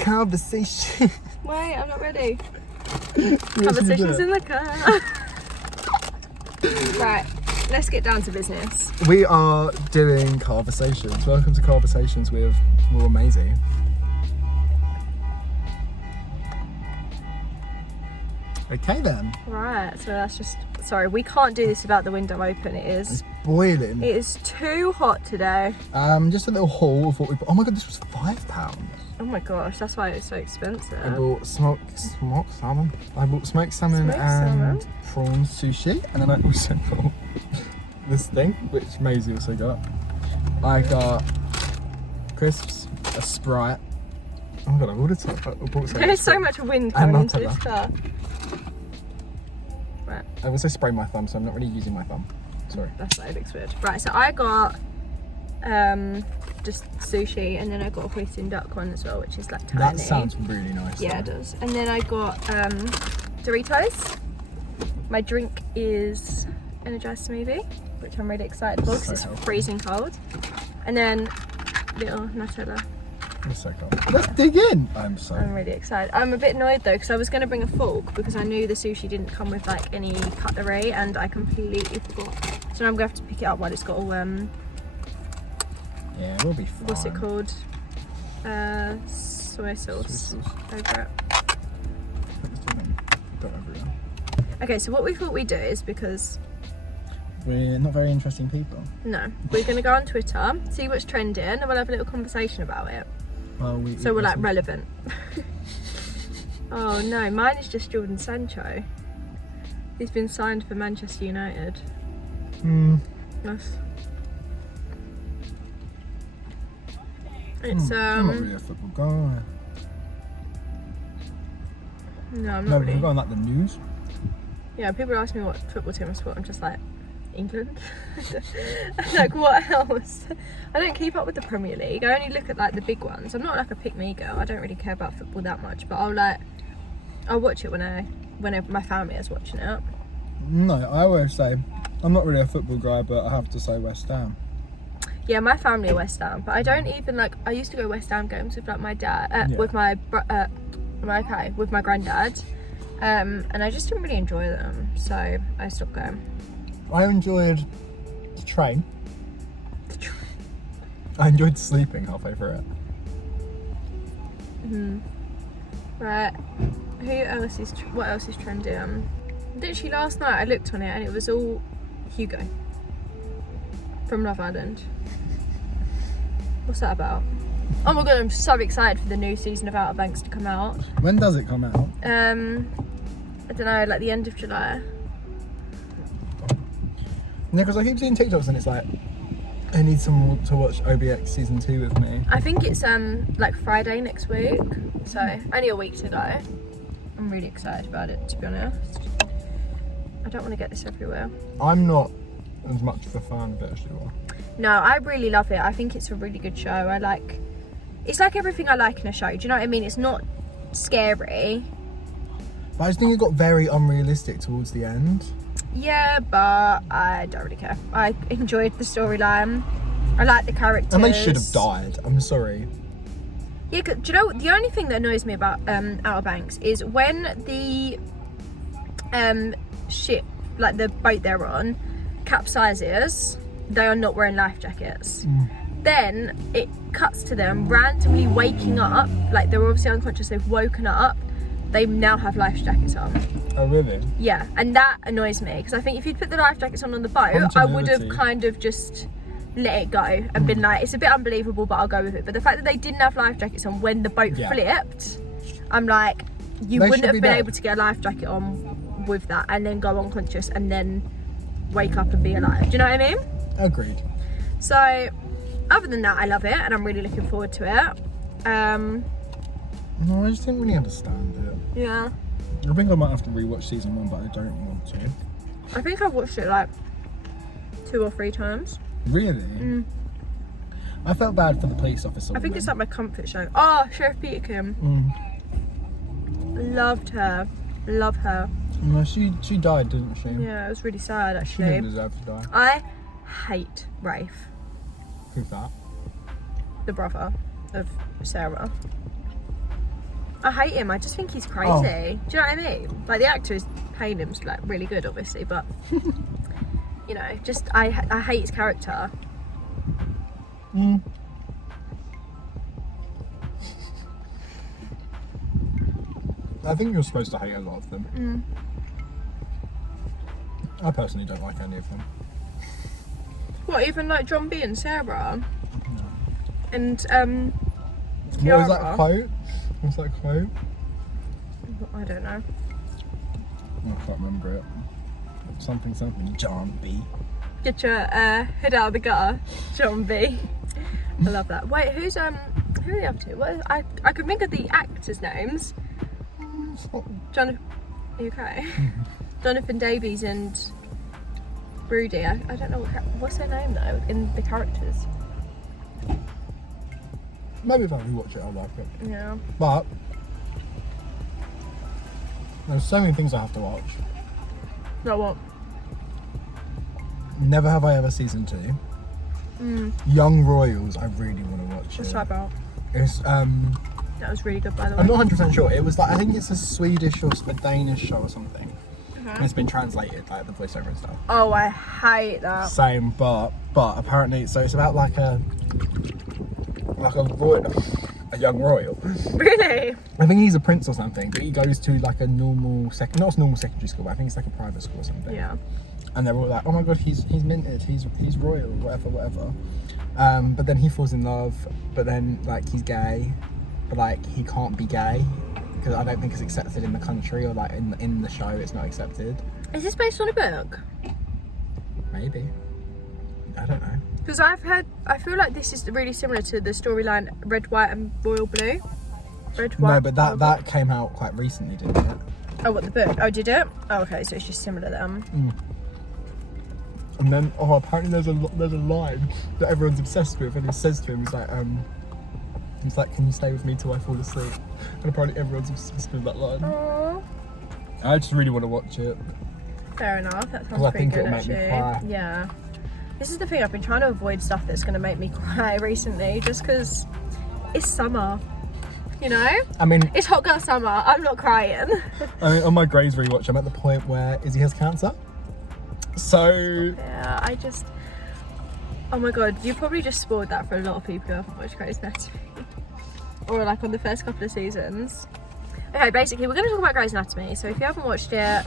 Conversation. Wait, I'm not ready. Conversations in the car. Right, let's get down to business. We are doing CARVERSATIONS. Welcome to CARVERSATIONS with Will and Maisie. Okay then. Right, so that's just... Sorry, we can't do this without the window open. It's boiling. It is too hot today. Just a little haul of what we bought. Oh my god, this was £5. Oh my gosh, that's why it's so expensive. I bought smoked salmon. I bought smoked salmon and prawn sushi, and then I also bought this thing, which Maisie also got. I got crisps, a Sprite. Oh my god, I bought There's so much wind coming into this car. Right. I also sprayed my thumb, so I'm not really using my thumb. Sorry. That looks weird. Right, so I got just sushi, and then I got a hoisin duck one as well, which is like tiny. That sounds really nice. Yeah, it does. And then I got Doritos. My drink is energized smoothie, which I'm really excited for because it's freezing cold. And then little Nutella. That's so cool. Let's dig in. I'm really excited. I'm a bit annoyed though because I was going to bring a fork because I knew the sushi didn't come with like any cutlery, and I completely forgot. So now I'm going to have to pick it up while it's got all yeah, we'll be fine. What's it called? Soy sauce over it. Okay, so what we thought we'd do is, because we're not very interesting people. No, we're going to go on Twitter, see what's trending, and we'll have a little conversation about it. Well, we're like relevant. Oh no, mine is just Jordan Sancho. He's been signed for Manchester United. Nice. It's I'm not really a football guy. No, I'm not really. We've got on like the news. Yeah, people ask me what football team I support. I'm just like, England. Like, what else? I don't keep up with the Premier League. I only look at like the big ones. I'm not like a pick-me girl. I don't really care about football that much, but I'll watch it whenever my family is watching it. No, I always say I'm not really a football guy, but I have to say West Ham. Yeah, my family are West Ham, but I don't even like. I used to go West Ham games with like my dad, with my granddad, and I just didn't really enjoy them, so I stopped going. I enjoyed the train. I enjoyed sleeping halfway through it. Right. What else is trending? Literally last night I looked on it and it was all Hugo from Love Island. What's that about? Oh my god, I'm so excited for the new season of Outer Banks to come out. When does it come out? I don't know, like the end of July. Yeah, because I keep seeing TikToks and it's like, I need someone to watch OBX season 2 with me. I think it's like Friday next week, so only a week to go. I'm really excited about it, to be honest. I don't want to get this everywhere. I'm not as much of a fan of it as you are. No, I really love it. I think it's a really good show. It's like everything I like in a show. Do you know what I mean? It's not scary. But I just think it got very unrealistic towards the end. Yeah, but I don't really care. I enjoyed the storyline. I like the characters. And they should have died. I'm sorry. Yeah, do you know, the only thing that annoys me about Outer Banks is when the ship, like the boat they're on, capsizes, they are not wearing life jackets. Then it cuts to them randomly waking up, like they're obviously unconscious, they've woken up, they now have life jackets on. Oh really? Yeah, and that annoys me because I think if you'd put the life jackets on the boat, I would have kind of just let it go and been like, it's a bit unbelievable, but I'll go with it. But the fact that they didn't have life jackets on when the boat flipped, I'm like, you wouldn't have been able to get a life jacket on with that and then go unconscious and then wake up and be alive. Do you know what I mean? Agreed. So other than that, I love it and I'm really looking forward to it. No, I just didn't really understand it. Yeah. I think I might have to rewatch season 1, but I don't want to. I think I've watched it like 2 or 3 times. Really? I felt bad for the police officer. I think it's like my comfort show. Oh, Sheriff Peterkin. Loved her. Love her. No, she died, didn't she? Yeah, it was really sad actually. She didn't deserve to die. I hate Rafe. Who's that? The brother of Sarah. I hate him. I just think he's crazy. Oh. Do you know what I mean? Like the actor is playing him like really good, obviously, but you know, just I hate his character. I think you're supposed to hate a lot of them. I personally don't like any of them. What, even like John B and Sarah? No. And What was that quote? What's that quote? I don't know. I can't remember it. Something, John B. Get your head out of the gutter, John B. I love that. Wait, who are they up to? What is, I could think of the actors' names. Jonathan, are you okay? Jonathan Davies and Broody. I don't know what's her name though in the characters. Maybe if I rewatch it, I'll like it. Yeah. But there's so many things I have to watch. Like what? Never Have I Ever season 2. Young Royals, I really want to watch What's it. that about? It's That was really good, by the way. I'm not 100% sure. It was like, I think it's a Swedish or a Danish show or something. And it's been translated, like the voiceover and stuff. Oh, I hate that. Same, but apparently, so it's about like a young royal. Really? I think he's a prince or something, but he goes to like a normal not a normal secondary school, but I think it's like a private school or something. Yeah. And they're all like, oh my god, he's minted, he's royal, whatever. But then he falls in love, but then like he's gay, but like he can't be gay because I don't think it's accepted in the country, or like in the show it's not accepted. Is this based on a book? Maybe. I don't know. Because I feel like this is really similar to the storyline Red, White and Royal Blue. Red, White. No, but that came out quite recently, didn't it? Oh, what, the book? Oh, did it? Oh, okay, so it's just similar then. And then, apparently there's a line that everyone's obsessed with, and he says to him, he's like, can you stay with me till I fall asleep? And apparently everyone's obsessed with that line. Aww. I just really want to watch it. Fair enough, that I sounds pretty think good it'll make me actually. cry. Yeah. This is the thing, I've been trying to avoid stuff that's going to make me cry recently, just because it's summer, you know? I mean, it's hot girl summer, I'm not crying. I mean, on my Grey's rewatch, I'm at the point where Izzy has cancer. So... Yeah, oh my god, you probably just spoiled that for a lot of people who haven't watched Grey's Anatomy. Or like on the first couple of seasons. Okay, basically we're going to talk about Grey's Anatomy, so if you haven't watched it,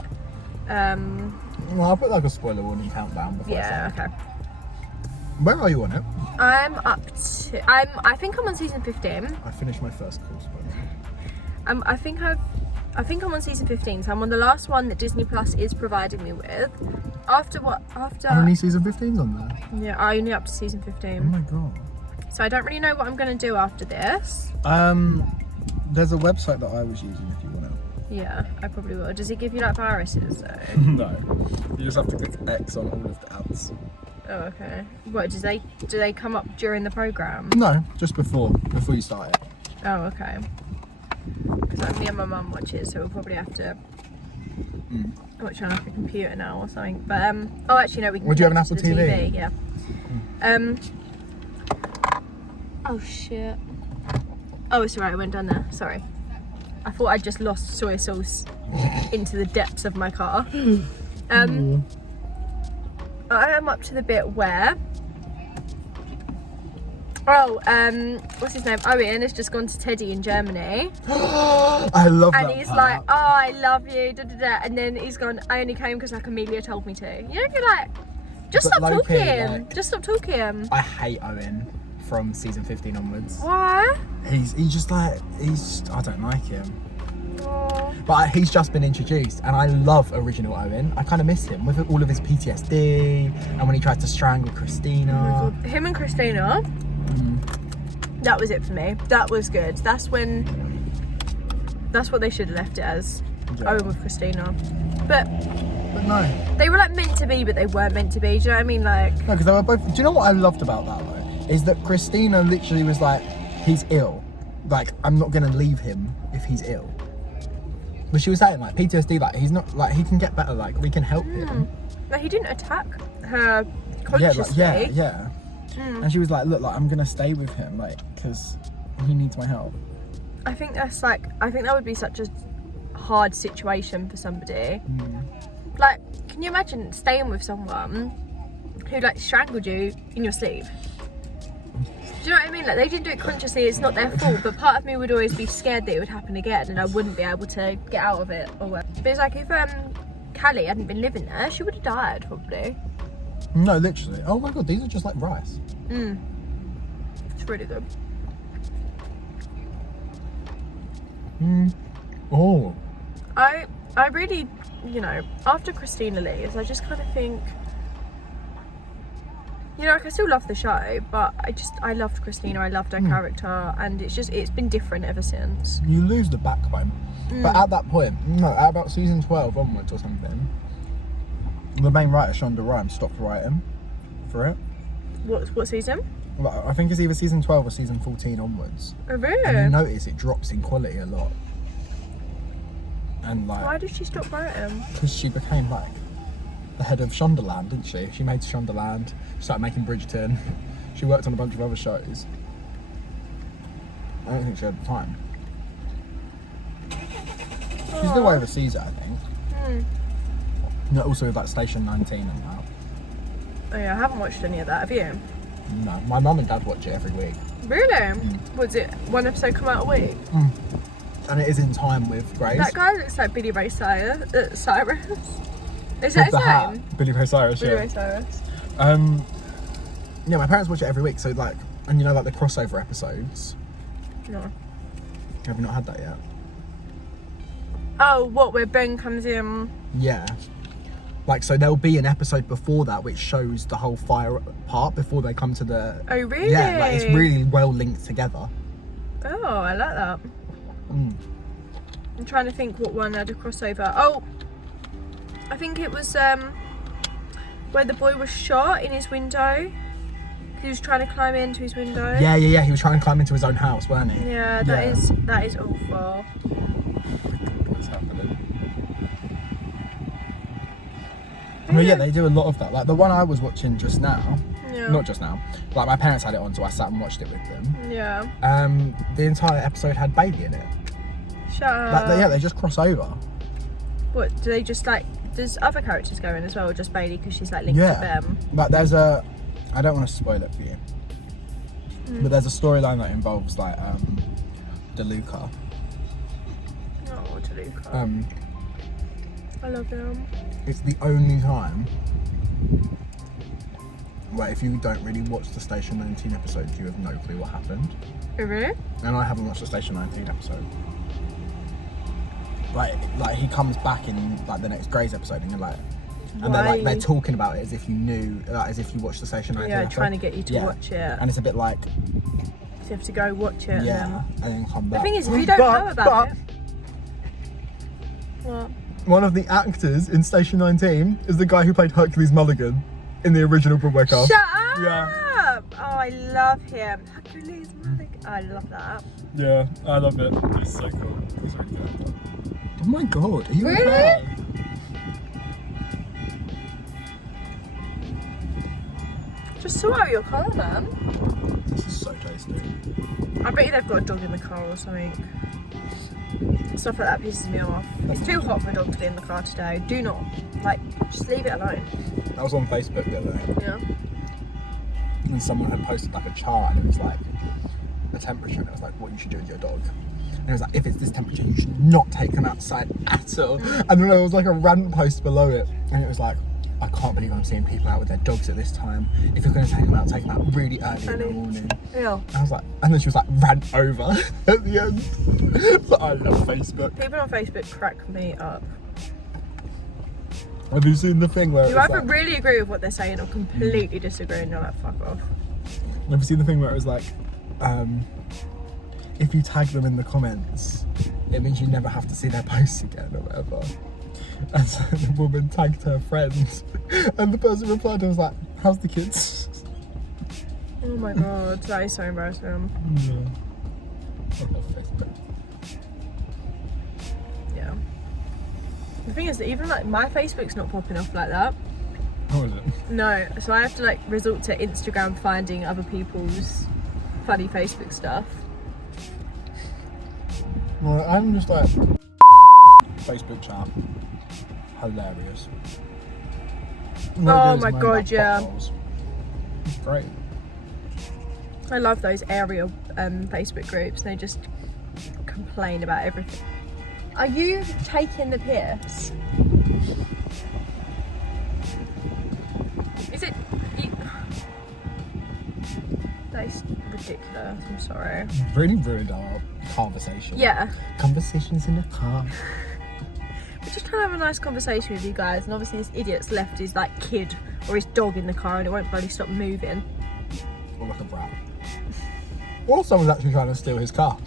well, I'll put like a spoiler warning countdown before yeah, I say it. okay. Where are you on it? I'm up to, I think I'm on season 15. I finished my first course. I think I'm on season 15, so I'm on the last one that Disney Plus is providing me with. After How many season 15's on there? Yeah, I'm only up to season 15. Oh my god. So I don't really know what I'm going to do after this. There's a website that I was using if you want to. Yeah, I probably will. Does it give you like viruses though? No. You just have to click X on all of the ads. Oh, okay. What, do they come up during the programme? No, just before you start it. Oh, okay. Because like, me and my mum watch it, so we'll probably have to watch on like a computer now or something. But oh, actually no, we can. Would you have an connect Apple to the TV? Yeah. Oh shit. Oh, it's alright. I went down there. Sorry. I thought I'd just lost soy sauce into the depths of my car. I am up to the bit where what's his name? Owen has just gone to Teddy in Germany. I love that. And he's like, oh, I love you, da da da. And then he's gone, I only came because like Amelia told me to. You know, you're like, just stop talking. Just stop talking. I hate Owen from season 15 onwards. Why? He's I don't like him. Oh. But he's just been introduced, and I love original Owen. I kind of miss him with all of his PTSD, and when he tried to strangle Christina. Oh, him and Christina. That was it for me. That was good. That's what they should have left it as. Yeah. Owen with Christina. But no. they were like meant to be, but they weren't meant to be. Do you know what I mean? Like, No, because they were both. Do you know what I loved about that though? Is that Christina literally was like, he's ill. Like, I'm not gonna leave him if he's ill. But she was saying like PTSD, like he's not, like he can get better. Like we can help him. like he didn't attack her consciously. Yeah. And she was like, look, like I'm gonna stay with him, like, because he needs my help. I think that would be such a hard situation for somebody. Like, can you imagine staying with someone who like strangled you in your sleep? Do you know what I mean? Like, they didn't do it consciously, it's not their fault, but part of me would always be scared that it would happen again and I wouldn't be able to get out of it or whatever. But it's like, if Callie hadn't been living there, she would have died probably. No, literally. Oh my god, these are just like rice. It's really good. Oh. I really, you know, after Christina leaves, I just kind of think, you know, like, I still love the show, but I loved Christina, I loved her character, and it's been different ever since. You lose the backbone. But at that point, no, at about season 12 onwards or something, the main writer, Shonda Rhimes, stopped writing for it. What season? Well, I think it's either season 12 or season 14 onwards. Oh, really? And you notice it drops in quality a lot. And like... Why did she stop writing? Because she became like the head of Shondaland, didn't she? She made Shondaland, started making Bridgerton. She worked on a bunch of other shows. I don't think she had the time. She's still overseas it, I think. No, also with like Station 19 and that. Oh yeah, I haven't watched any of that, have you? No, my mum and dad watch it every week. Really? Was it one episode come out a week? And it is in time with Grace. That guy looks like Billy Ray Cyrus. Is that With his the hat. name? Billy Ray Cyrus, Billy yeah. Ray Cyrus. Yeah, my parents watch it every week, so like, and you know, like the crossover episodes. No. Have you not had that yet? Oh, what, where Ben comes in? Yeah. Like, so there'll be an episode before that which shows the whole fire part before they come to the... Oh, really? Yeah, like it's really well linked together. Oh, I like that. I'm trying to think what one had a crossover. Oh, I think it was where the boy was shot in his window. He was trying to climb into his window. Yeah. He was trying to climb into his own house, weren't he? Yeah, that is awful. What's happening? Well, yeah, they do a lot of that. Like the one I was watching just now, not just now, like my parents had it on, so I sat and watched it with them. Yeah. The entire episode had Bailey in it. Shut up. Like, they just cross over. What, do they just like, does other characters go in as well, or just Bailey because she's like linked to them? But there's I don't want to spoil it for you, but there's a storyline that involves like DeLuca. Oh, DeLuca. I love him. It's the only time where if you don't really watch the Station 19 episodes, you have no clue what happened. Oh, really? And I haven't watched the Station 19 episode. Like he comes back in like the next Grey's episode, and you're like, and they're talking about it as if you knew, like, as if you watched the Station 19 episode. Trying to get you to watch it. And it's a bit like, you have to go watch it. Yeah, and then come back. The thing is, if you don't know about it. What? One of the actors in Station 19 is the guy who played Hercules Mulligan in the original Broadway cast. Shut up! Yeah. Oh, I love him. Hercules Mulligan. I love that. Yeah, I love it. It's so cool. He's really good. Oh my god, are you really? Okay? Just sort out your car, man. This is so tasty. I bet you they've got a dog in the car or something. Stuff like that pisses me off. It's too hot for a dog to be in the car today. Do not. Like, just leave it alone. That was on Facebook the other day. Yeah. And someone had posted like a chart, and it was like the temperature, and it was like what you should do with your dog. And it was like, if it's this temperature, you should not take them outside at all. And then there was like a rant post below it, and it was like, I can't believe I'm seeing people out with their dogs at this time. If you're going to take them out really early in the morning. Yeah. And I was like, and then she was like, rant over at the end. So I love Facebook. People on Facebook crack me up. Have you seen the thing where you either like, really agree with what they're saying or completely disagree, and you're like, fuck off. Have you seen the thing where it was like, if you tag them in the comments, it means you never have to see their posts again or whatever. And so the woman tagged her friend, and the person replied and was like, how's the kids? Oh my god, that is so embarrassing. Yeah. I love Facebook. Yeah. The thing is that even like my Facebook's not popping off like that. How is it? No, so I have to like resort to Instagram finding other people's funny Facebook stuff. Well, I'm just like Facebook chat, hilarious. Oh my god, yeah. Potholes. It's great. I love those aerial Facebook groups. They just complain about everything. Are you taking the piss? Is it? That's ridiculous. I'm sorry. Really ruined our conversation. Yeah. Conversations in the car. We're just trying to have a nice conversation with you guys, and obviously this idiot's left his like kid or his dog in the car, and it won't bloody stop moving. Or like a brat. Or someone's actually trying to steal his car.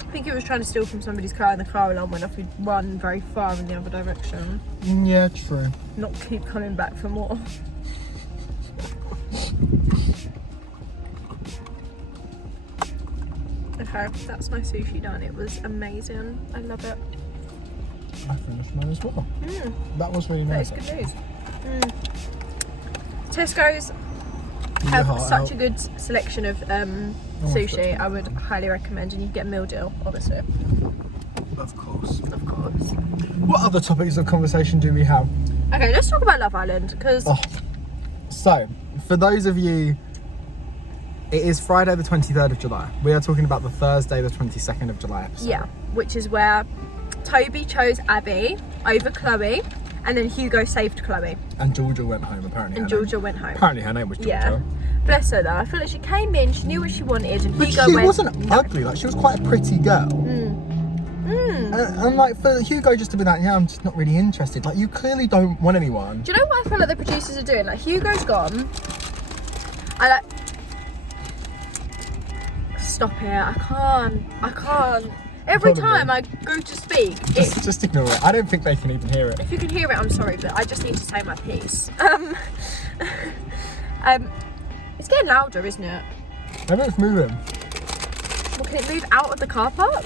I think he was trying to steal from somebody's car, and the car alarm went off. He'd run very far in the other direction. Yeah, true. Not keep coming back for more. Okay, that's my sushi done. It was amazing. I love it. I finished mine as well. That was really nice. That is good news. Tesco's have such a good selection of sushi. I would highly recommend, and you get a meal deal, obviously. Of course. Of course. What other topics of conversation do we have? Okay, let's talk about Love Island, because... Oh. So, for those of you, it is Friday the 23rd of July. We are talking about the Thursday the 22nd of July episode. Yeah, which is where Toby chose Abby over Chloe, and then Hugo saved Chloe. And Georgia went home, apparently. And Georgia went home. Apparently her name was Georgia. Yeah. Bless her though. I feel like she came in, she knew what she wanted, and But Hugo she went... wasn't ugly, like she was quite a pretty girl. And like for Hugo just to be like, yeah, I'm just not really interested. Like you clearly don't want anyone. Do you know what I feel like the producers are doing? Like Hugo's gone. I like... Stop it, I can't. Every time I go to speak, just ignore it. I don't think they can even hear it. If you can hear it, I'm sorry, but I just need to say my piece. It's getting louder, isn't it? Maybe it's moving. Well, can it move out of the car park?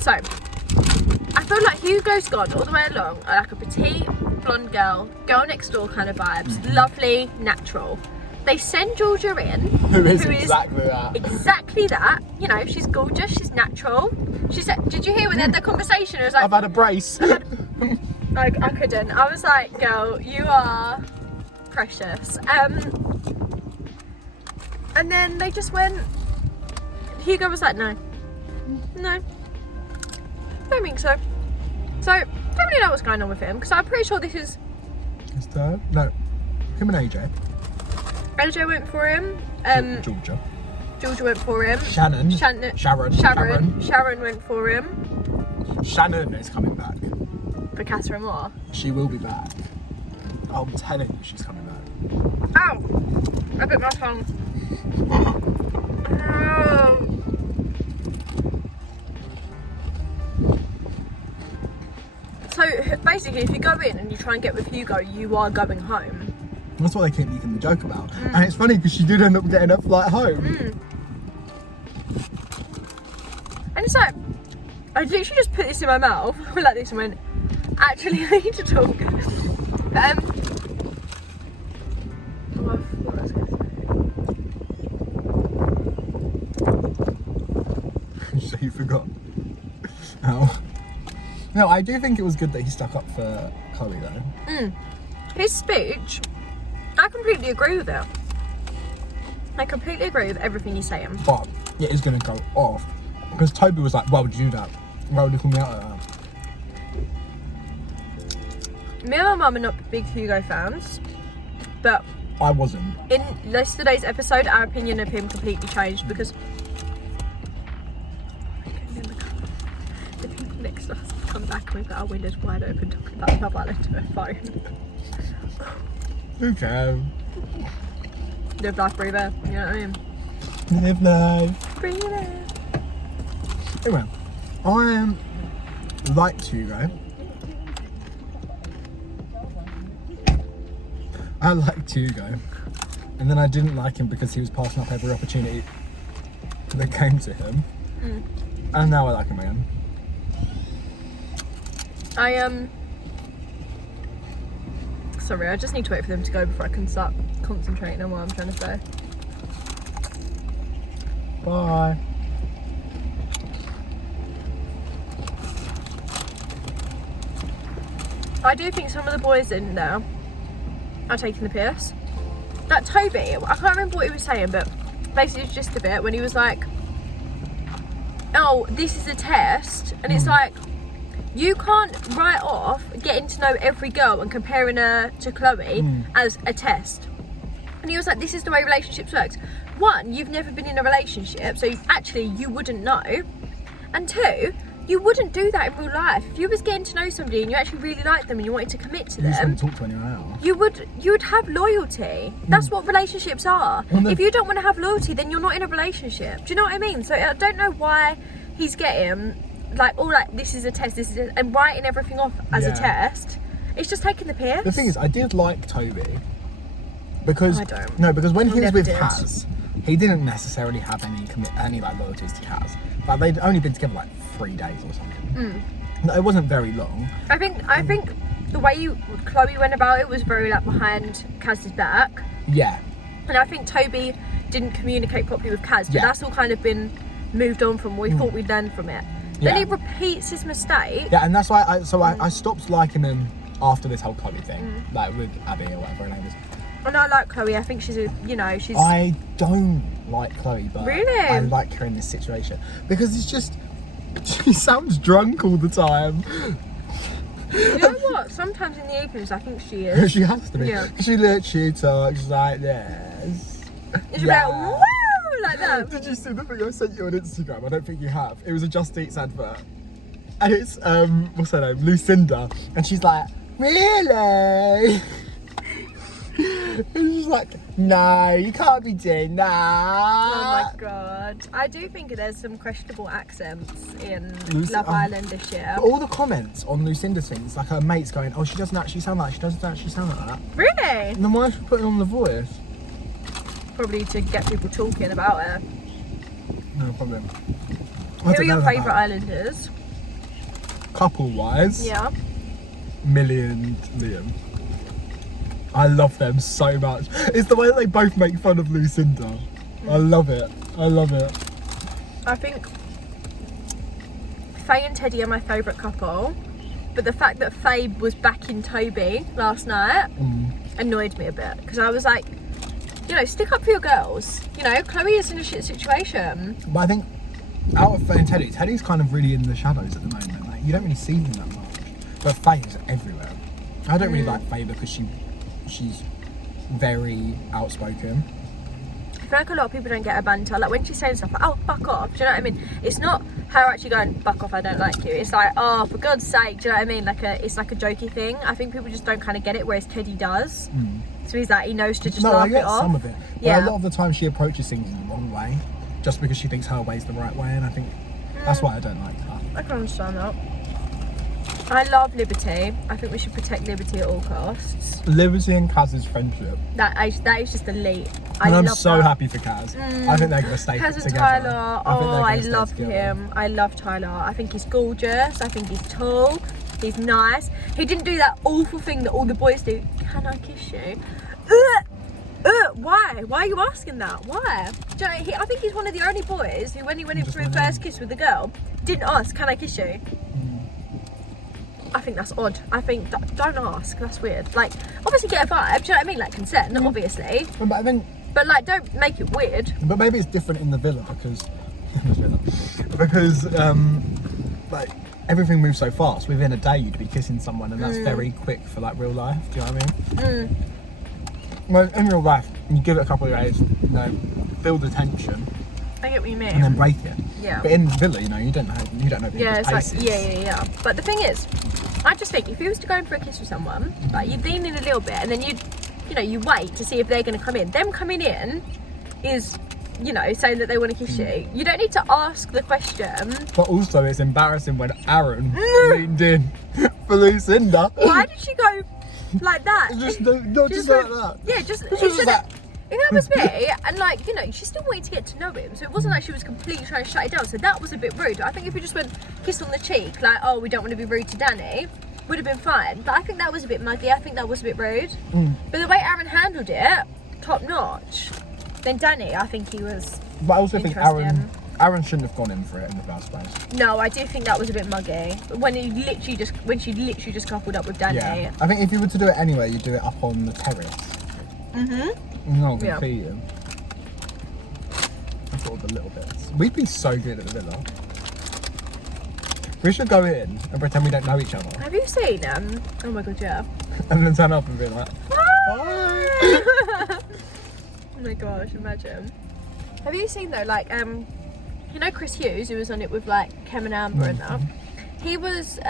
So, I feel like Hugo's gone all the way along, like a petite, blonde girl next door kind of vibes, lovely, natural. They send Georgia in, who is exactly that. Exactly that. You know, she's gorgeous, she's natural. She said, did you hear when they had the conversation? It was like, I've had a brace. I couldn't. I was like, girl, you are precious. And then they just went, Hugo was like, no, don't think so. So, don't really know what's going on with him, because I'm pretty sure this is... His dad? No, him and AJ. AJ went for him. Georgia went for him. Sharon went for him. Shannon is coming back. For Catherine Moore. She will be back. I'm telling you, she's coming back. Ow! I bit my tongue. Oh. So basically, if you go in and you try and get with Hugo, you are going home. That's what they keep making the joke about. And it's funny because she did end up getting a flight home. And it's like, I literally just put this in my mouth, like this, and went, actually, I need to talk. Oh, I forgot what I was going to say. So you forgot. Oh. No, I do think it was good that he stuck up for Chloe though. His speech, I completely agree with it. I completely agree with everything he's saying. But it is going to go off. Because Toby was like, why would you do that? Why would you call me out like that? Me and my mum are not big Hugo fans, but I wasn't. in yesterday's episode, our opinion of him completely changed because the people next to us have come back and we've got our windows wide open talking about Love Island to their phone. Who cares? Live life, breathe air, you know what I mean? Live life. Breathe air. Anyway, I liked Hugo. I liked Hugo. And then I didn't like him because he was passing up every opportunity that came to him. And now I like him again. Sorry, I just need to wait for them to go before I can start concentrating on what I'm trying to say. Bye. I do think some of the boys in there are taking the piss. That Toby, I can't remember what he was saying, but basically it's just a bit when he was like, oh, this is a test, and it's like, you can't write off getting to know every girl and comparing her to Chloe as a test. And he was like, this is the way relationships works. One, you've never been in a relationship, so actually you wouldn't know. And two, you wouldn't do that in real life. If you was getting to know somebody and you actually really liked them and you wanted to commit to them, you just wouldn't talk to anyone else. You would have loyalty. That's what relationships are. If you don't want to have loyalty, then you're not in a relationship. Do you know what I mean? So I don't know why he's getting like all like this is a test, and writing everything off as a test. It's just taking the piss. The thing is, I did like Toby because I don't. No, because when he was with did. Kaz, he didn't necessarily have any like loyalties to Kaz. Like they'd only been together like 3 days or something. No, it wasn't very long. I think the way Chloe went about it was very like behind Kaz's back. Yeah. And I think Toby didn't communicate properly with Kaz, but that's all kind of been moved on from. We thought we'd learned from it. Then he repeats his mistake. Yeah, and that's why I stopped liking him after this whole Chloe thing, like with Abby or whatever her name is. And I like Chloe. I think she's she's. I don't like Chloe, but really? I like her in this situation because it's just she sounds drunk all the time. You know what? Sometimes in the evenings, I think she is. She has to be. Yeah. She literally talks like this. She's like, woo! Like that. Did you see the thing I sent you on Instagram? I don't think you have. It was a Just Eats advert. And it's, what's her name? Lucinda. And she's like, really? And she's like, no, you can't be doing that. Oh my god. I do think there's some questionable accents in Love Island this year. All the comments on Lucinda's things, like her mates going, oh, she doesn't actually sound like that. Really? And then why is she putting on the voice? Probably to get people talking about it. No problem. Who are your favourite islanders? Couple-wise? Yeah. Millie and Liam. I love them so much. It's the way that they both make fun of Lucinda. I love it. I love it. I think Faye and Teddy are my favourite couple. But the fact that Faye was backing Toby last night annoyed me a bit. Because I was like, stick up for your girls. Chloe is in a shit situation. But I think out of Faye and Teddy, Teddy's kind of really in the shadows at the moment. Like, you don't really see him that much. But Faye is everywhere. I don't really like Faye because she's very outspoken. I feel like a lot of people don't get her banter. Like when she's saying stuff like, oh, fuck off. Do you know what I mean? It's not her actually going, fuck off, I don't like you. It's like, oh, for God's sake. Do you know what I mean? It's like a jokey thing. I think people just don't kind of get it, whereas Teddy does. So he's like, he knows to just laugh it off. Some of it. Yeah. But a lot of the time she approaches things in the wrong way, just because she thinks her way's the right way, and I think that's why I don't like her. I can understand that. I love Liberty. I think we should protect Liberty at all costs. Liberty and Kaz's friendship. That is just elite. I'm so happy for Kaz. I think they're going to stay Kaz together. and Tyler. I love him. I love Tyler. I think he's gorgeous. I think he's tall. He's nice. He didn't do that awful thing that all the boys do. Can I kiss you? Why? Why are you asking that? Why? Do you know, I think he's one of the only boys who, when he went in for his first kiss with the girl, didn't ask, can I kiss you? I think that's odd. I think, don't ask. That's weird. Like, obviously get a vibe. Do you know what I mean? Like consent, obviously. But like, don't make it weird. But maybe it's different in the villa because like everything moves so fast. Within a day, you'd be kissing someone, and that's very quick for like real life. Do you know what I mean? Well, in real life, you give it a couple of days, build the tension. I get what you mean. And then break it. Yeah. But in the villa, you don't know people's paces. Like, yeah. But the thing is, I just think if you was to go in for a kiss with someone, like you'd lean in a little bit, and then you wait to see if they're going to come in. Them coming in is, saying that they want to kiss you. You don't need to ask the question. But also, it's embarrassing when Aaron leaned in for Lucinda. Why did she go like that? Just like that. Yeah, just that. If that was me, and she still wanted to get to know him, so it wasn't like she was completely trying to shut it down, so that was a bit rude. I think if you just went kiss on the cheek, like, oh, we don't want to be rude to Danny, would have been fine. But I think that was a bit muggy, I think that was a bit rude. But the way Aaron handled it, top notch. Then Danny, I think he was But I also think Aaron shouldn't have gone in for it in the first place. No, I do think that was a bit muggy. When she literally just coupled up with Danny. Yeah. I think if you were to do it anyway, you'd do it up on the terrace. Mm-hmm. Not gonna feed him. I thought of the little bits. We'd be so good at the villa. We should go in and pretend we don't know each other. Have you seen them? Oh my god, yeah. And then turn up and be like, hi! Oh my gosh, imagine. Have you seen though, like, you know Chris Hughes, who was on it with like Kem and Amber and that? He was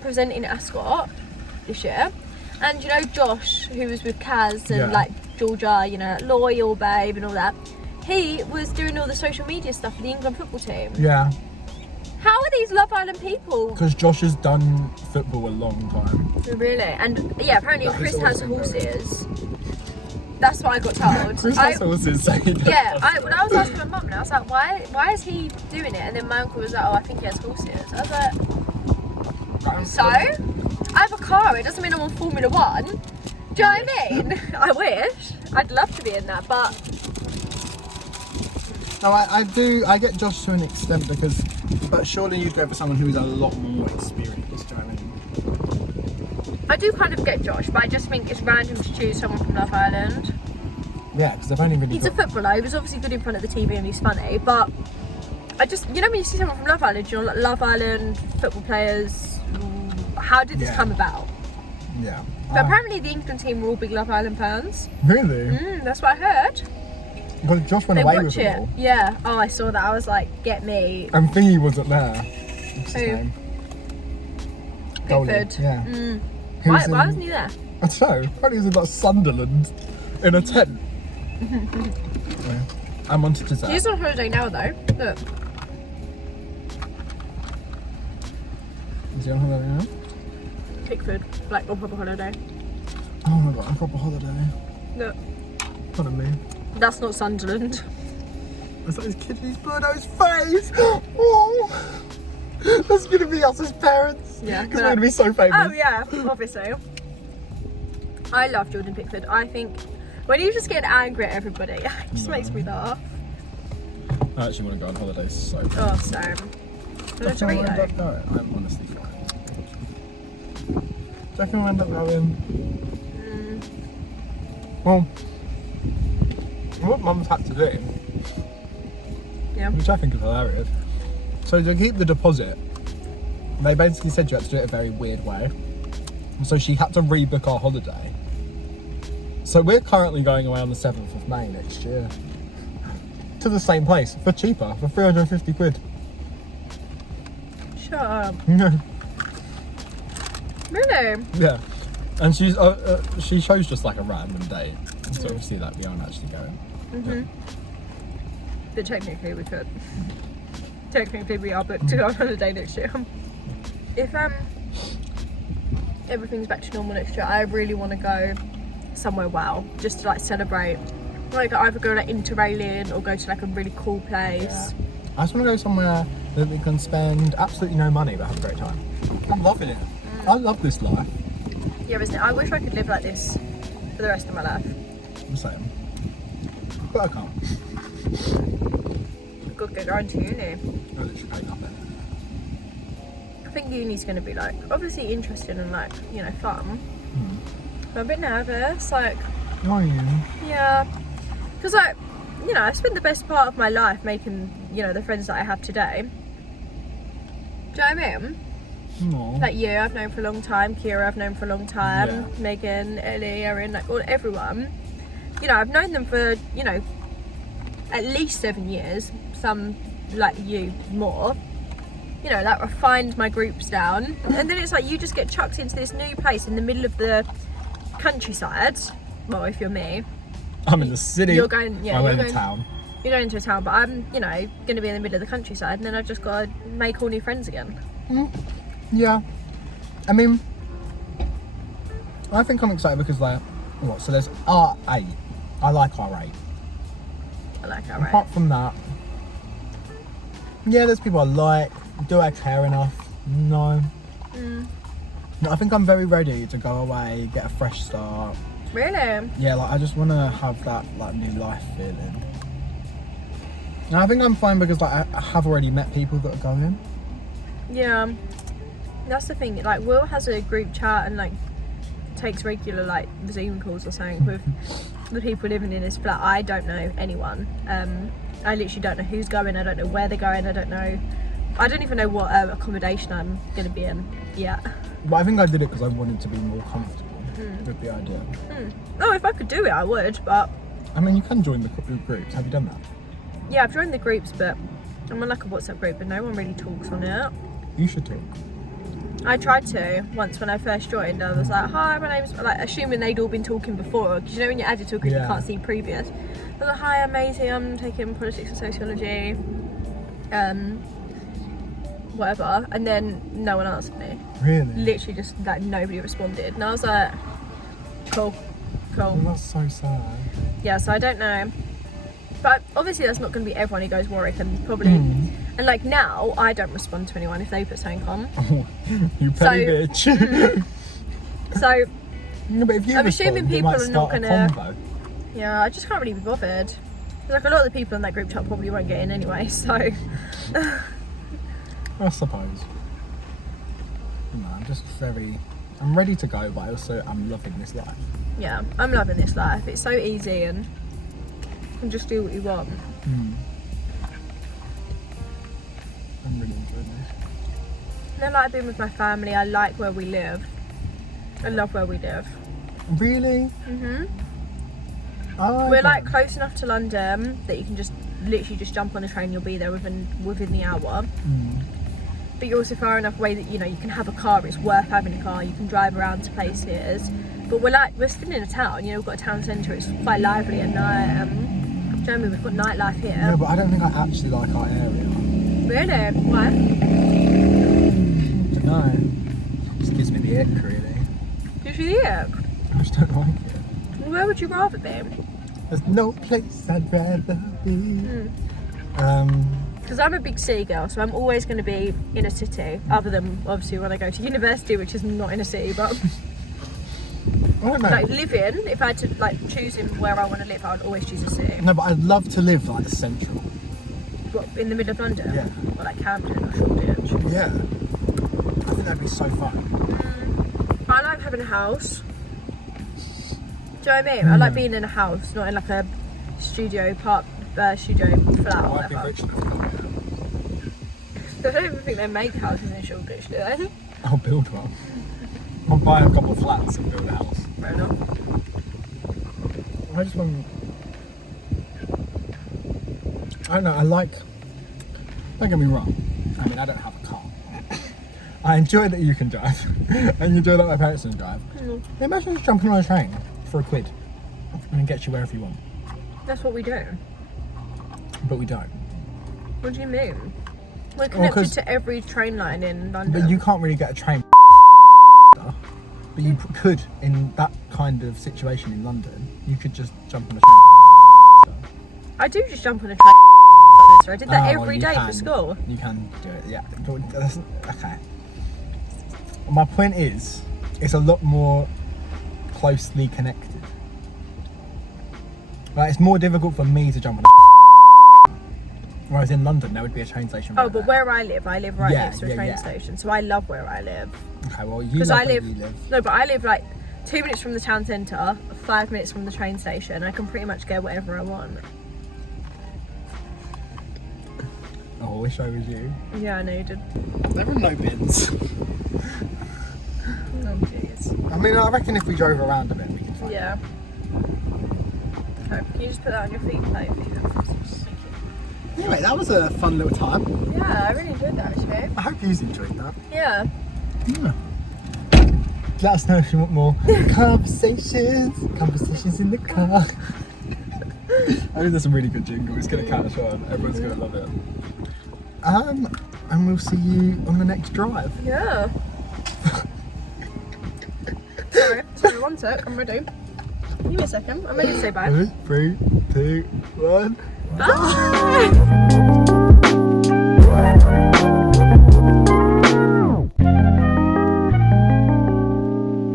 presenting Ascot this year. And you know Josh, who was with Kaz and like Georgia, you know, loyal babe and all that. He was doing all the social media stuff for the England football team. Yeah. How are these Love Island people? Because Josh has done football a long time. Really? And yeah, apparently Chris has horses. That's what I got told. Chris has horses, so he does. Yeah, when I was asking my mum, and I was like, why is he doing it? And then my uncle was like, oh, I think he has horses. I was like, so? I have a car, it doesn't mean I'm on Formula 1. Do you know what I mean? I wish. I'd love to be in that, but... No, I get Josh to an extent because... But surely you'd go for someone who's a lot more experienced, do you know what I mean? I do kind of get Josh, but I just think it's random to choose someone from Love Island. Yeah, because they've only really He's a footballer, he was obviously good in front of the TV and he's funny, but... I just... You know when you see someone from Love Island, you know, like Love Island, football players... How did this come about? Yeah. But apparently the England team were all big Love Island fans. Really? That's what I heard. Because Josh went away with it all. Yeah. Oh, I saw that. I was like, get me. And Thingy wasn't there. What's his name? Pickford. Yeah. Why wasn't he there? I don't know. Apparently he was in like Sunderland in a tent. Yeah. I'm on to dessert. He's on holiday now though. Look. Is he on holiday now? Pickford, like on proper holiday. Oh my god, a proper holiday. Look. Pardon me. That's not Sunderland. Is that his kid who's blood out his face? Oh, that's gonna be us as parents. Yeah. Because we're gonna be so famous. Oh yeah, obviously. I love Jordan Pickford. I think when he's just getting angry at everybody, it just makes me laugh. I actually want to go on holiday so bad. Oh, same. No, I'm honestly fine. Do you reckon we'll end up going? Well, what Mum's had to do, which I think is hilarious. So to keep the deposit, they basically said you had to do it a very weird way. So she had to rebook our holiday. So we're currently going away on the 7th of May next year. To the same place, for cheaper, for 350 quid. Shut up. Yeah. Really? Yeah. And she chose just like a random date. So obviously like we aren't actually going. But technically we could. Technically we are booked to go on holiday next year. If everything's back to normal next year, I really want to go somewhere just to like celebrate. Like either go like interrailing or go to like a really cool place. Yeah. I just want to go somewhere that we can spend absolutely no money but have a great time. I'm loving it. I love this life. Yeah, isn't it? I wish I could live like this for the rest of my life. The same. But I can't. I've got to get going to uni. I literally pay nothing. I think uni's going to be like, obviously interesting and like, you know, fun. But I'm a bit nervous, like... Are you? Yeah. Because like, you know, I spent the best part of my life making, you know, the friends that I have today. Do you know what I mean? No. Like you, I've known for a long time. Kira, I've known for a long time. Megan, Ellie, Erin, like everyone. You know, I've known them for, you know, at least 7 years. Some, like you, more. You know, like refined my groups down. And then it's like you just get chucked into this new place in the middle of the countryside. Well, if you're me. I'm in the city. You're going, yeah. I'm in the town. You're going to a town, but I'm, you know, going to be in the middle of the countryside, and then I've just got to make all new friends again. Yeah. I mean, I think I'm excited because, like, what? So there's R8. I like R8. I like R8. Apart from that, yeah, there's people I like. Do I care enough? No. No, I think I'm very ready to go away, get a fresh start. Really? Yeah, like I just want to have that like new life feeling. And I think I'm fine because like I have already met people that are going. Yeah, that's the thing. Like Will has a group chat and like takes regular like Zoom calls or something with the people living in his flat. I don't know anyone. I literally don't know who's going. I don't know where they're going. I don't even know what accommodation I'm going to be in yet. But I think I did it because I wanted to be more comfortable with the idea. Oh, if I could do it, I would. But I mean, you can join the groups. Have you done that? Yeah, I've joined the groups, but I'm on like a WhatsApp group, but no one really talks on it. You should talk. I tried to once when I first joined. I was like, "Hi, my name's," like assuming they'd all been talking before, because you know when you're added to a group, you can't see previous. I was like, "Hi, I'm Maisie. I'm taking politics and sociology, whatever," and then no one answered me. Really? Literally, just like nobody responded, and I was like, "Cool." Well, that's so sad. Yeah, so I don't know, but obviously that's not going to be everyone who goes Warwick, and probably. And like now, I don't respond to anyone if they put something on. Oh, you petty bitch. So, no, but if you I'm assuming people are not gonna. Yeah, I just can't really be bothered. Like a lot of the people in that group chat probably won't get in anyway, so. I suppose. No, I'm ready to go, but I also am loving this life. Yeah, I'm loving this life. It's so easy and you can just do what you want. I'm really enjoying this. And I like being with my family. I like where we live. I love where we live. Really? Oh, we're like close enough to London that you can just literally just jump on a train. You'll be there within the hour. But you're also far enough away that you know you can have a car. It's worth having a car. You can drive around to places. But we're still in a town. You know, we've got a town centre. It's quite lively at night. Generally, we've got nightlife here. No, but I don't think I actually like our area. Really? Why? I don't know. It just gives me the ick, really. Gives you the ick? I just don't like it. Well, where would you rather be? There's no place I'd rather be. Because I'm a big city girl, so I'm always going to be in a city, other than obviously when I go to university, which is not in a city, but I don't know. like living, if I had to like choosing where I want to live, I would always choose a city. No, but I'd love to live like central. What, in the middle of London? Yeah. Or like Camden or Shoreditch? Yeah. I think that'd be so fun. I like having a house. Do you know what I mean? I like being in a house, not in like a studio flat or I'd be whatever. rich enough to go there. I don't even think they make houses in Shoreditch, do they? I'll build one. I'll buy a couple of flats and build a house. Fair enough. I just want. I don't know, don't get me wrong, I mean I don't have a car. I enjoy that you can drive, and you enjoy that my parents can drive. Imagine just jumping on a train for £1 and it gets you wherever you want. That's what we do. But we don't. What do you mean? We're connected to every train line in London. But you can't really get a train. But you could, in that kind of situation in London, you could just jump on a train. I do just jump on a train. I did that every day for school. You can do it, yeah. Okay. My point is, it's a lot more closely connected. Like, it's more difficult for me to jump on a whereas in London, there would be a train station. Oh, but where I live right next to a train station, so I love where I live. Okay, well, you love where you live. No, but I live like 2 minutes from the town centre, 5 minutes from the train station. I can pretty much go wherever I want. Oh, I wish I was you. Yeah, I know you did. There are no bins. Oh, jeez. I mean, I reckon if we drove around a bit, we could find it. Yeah. Okay, can you just put that on your feet plate, please? Anyway, that was a fun little time. Yeah, I really enjoyed that actually. I hope you enjoyed that. Yeah. Let us know if you want more conversations in the car. I think that's a really good jingle. It's going to catch on. Everyone's going to love it. And we'll see you on the next drive. Yeah. Sorry, 1 sec. I'm ready. Give me a second. I'm ready to say bye. 3, 2, 1. Bye.